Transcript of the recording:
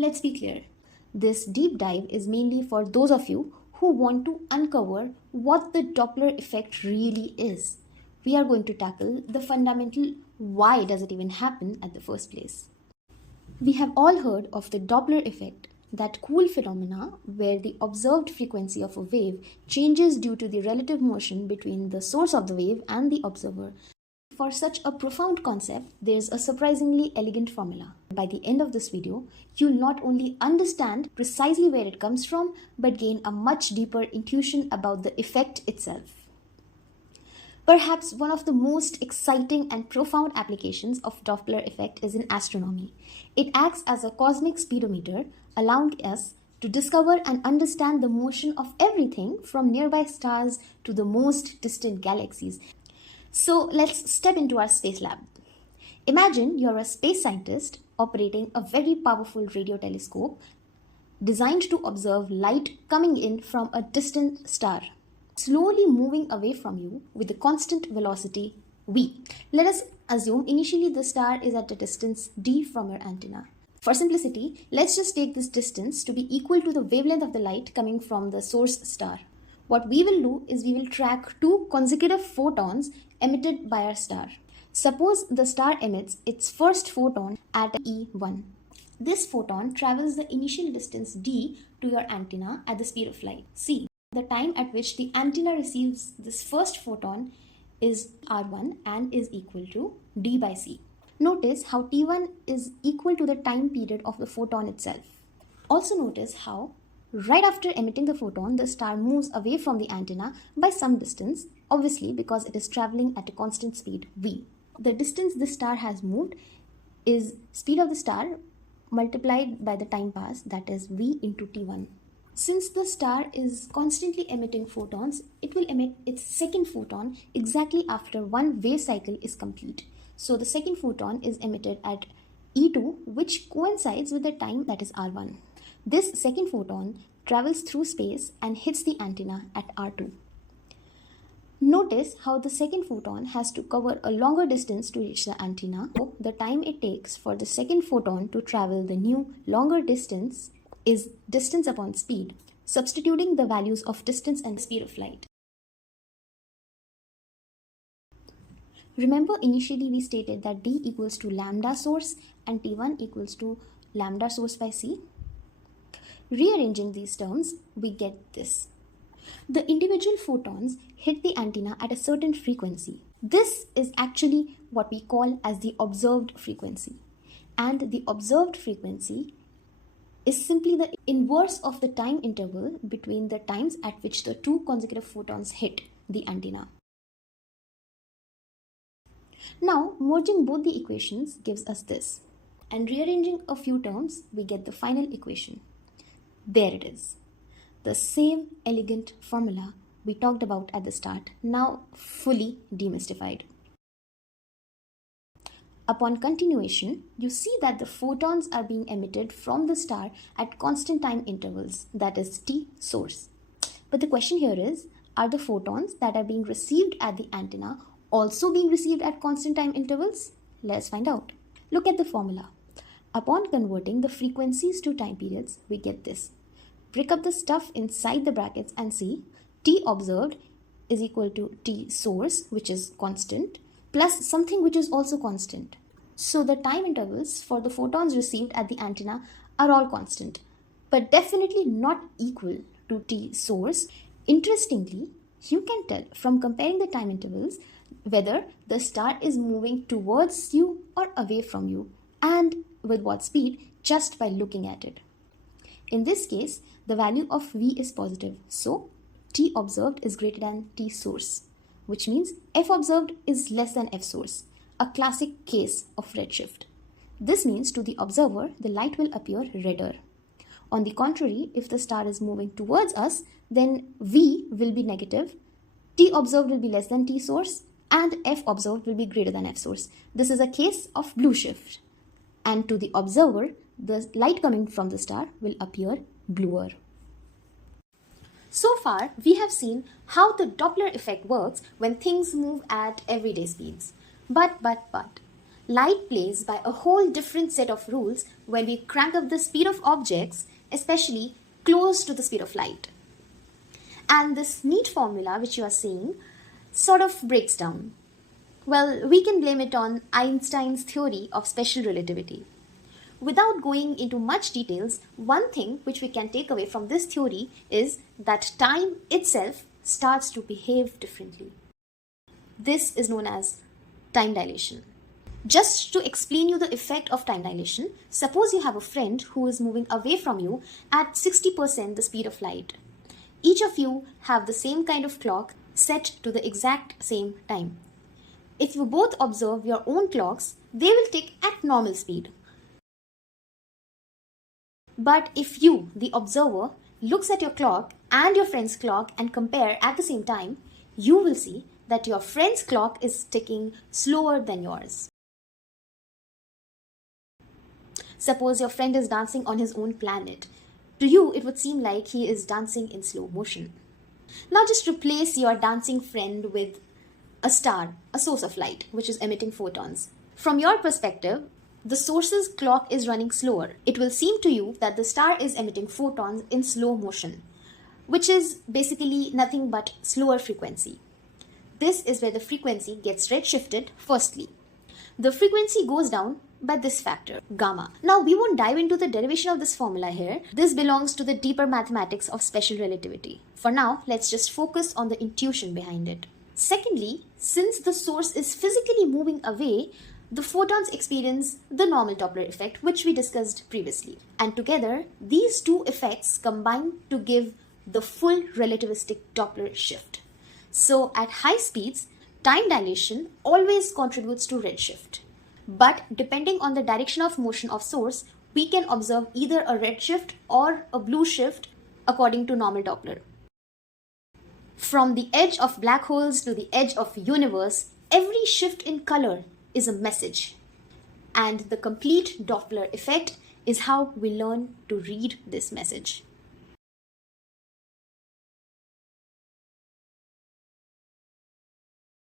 let's be clear. This deep dive is mainly for those of you who want to uncover what the Doppler effect really is. We are going to tackle the fundamental why does it even happen at the first place. We have all heard of the Doppler effect, that cool phenomena where the observed frequency of a wave changes due to the relative motion between the source of the wave and the observer. For such a profound concept, there's a surprisingly elegant formula. By the end of this video, you'll not only understand precisely where it comes from, but gain a much deeper intuition about the effect itself. Perhaps one of the most exciting and profound applications of Doppler effect is in astronomy. It acts as a cosmic speedometer, allowing us to discover and understand the motion of everything from nearby stars to the most distant galaxies. So let's step into our space lab. Imagine you're a space scientist operating a very powerful radio telescope designed to observe light coming in from a distant star, slowly moving away from you with a constant velocity v. Let us assume initially the star is at a distance d from your antenna. For simplicity, let's just take this distance to be equal to the wavelength of the light coming from the source star. What we will do is we will track two consecutive photons emitted by our star. Suppose the star emits its first photon at E1. This photon travels the initial distance d to your antenna at the speed of light, c. The time at which the antenna receives this first photon is r1 and is equal to d by c. Notice how t1 is equal to the time period of the photon itself. Also notice how right after emitting the photon, the star moves away from the antenna by some distance, obviously because it is traveling at a constant speed v. The distance this star has moved is speed of the star multiplied by the time passed, that is v into t1. Since the star is constantly emitting photons, it will emit its second photon exactly after one wave cycle is complete. So the second photon is emitted at E2, which coincides with the time that is R1. This second photon travels through space and hits the antenna at R2. Notice how the second photon has to cover a longer distance to reach the antenna. So the time it takes for the second photon to travel the new longer distance is distance upon speed, substituting the values of distance and speed of light. Remember, initially we stated that d equals to lambda source and t1 equals to lambda source by c. Rearranging these terms, we get this. The individual photons hit the antenna at a certain frequency. This is actually what we call as the observed frequency. And the observed frequency is simply the inverse of the time interval between the times at which the two consecutive photons hit the antenna. Now, merging both the equations gives us this. And rearranging a few terms, we get the final equation. There it is. The same elegant formula we talked about at the start, now fully demystified. Upon continuation, you see that the photons are being emitted from the star at constant time intervals, that is t source. But the question here is, are the photons that are being received at the antenna also being received at constant time intervals? Let's find out. Look at the formula. Upon converting the frequencies to time periods, we get this. Break up the stuff inside the brackets and see t observed is equal to t source, which is constant, plus something which is also constant. So the time intervals for the photons received at the antenna are all constant, but definitely not equal to t source. Interestingly, you can tell from comparing the time intervals whether the star is moving towards you or away from you, and with what speed, just by looking at it. In this case, the value of v is positive, so t observed is greater than t source, which means f observed is less than f source, a classic case of redshift. This means to the observer, the light will appear redder. On the contrary, if the star is moving towards us, then v will be negative, t observed will be less than t source, and f observed will be greater than f source. This is a case of blue shift. And to the observer, the light coming from the star will appear bluer. So far, we have seen how the Doppler effect works when things move at everyday speeds. But, Light plays by a whole different set of rules when we crank up the speed of objects, especially close to the speed of light. And this neat formula which you are seeing sort of breaks down. Well, we can blame it on Einstein's theory of special relativity. Without going into much details, one thing which we can take away from this theory is that time itself starts to behave differently. This is known as time dilation. Just to explain you the effect of time dilation, suppose you have a friend who is moving away from you at 60% the speed of light. Each of you have the same kind of clock set to the exact same time. If you both observe your own clocks, they will tick at normal speed. But if you, the observer, looks at your clock and your friend's clock and compare at the same time, you will see that your friend's clock is ticking slower than yours. Suppose your friend is dancing on his own planet. To you, it would seem like he is dancing in slow motion. Now just replace your dancing friend with a star, a source of light, which is emitting photons. From your perspective, the source's clock is running slower. It will seem to you that the star is emitting photons in slow motion, which is basically nothing but slower frequency. This is where the frequency gets redshifted firstly. The frequency goes down by this factor, gamma. Now, we won't dive into the derivation of this formula here. This belongs to the deeper mathematics of special relativity. For now, let's just focus on the intuition behind it. Secondly, since the source is physically moving away, the photons experience the normal Doppler effect, which we discussed previously. And together, these two effects combine to give the full relativistic Doppler shift. So, at high speeds, time dilation always contributes to redshift. But depending on the direction of motion of source, we can observe either a redshift or a blue shift according to normal Doppler. From the edge of black holes to the edge of universe, every shift in color is a message. And the complete Doppler effect is how we learn to read this message.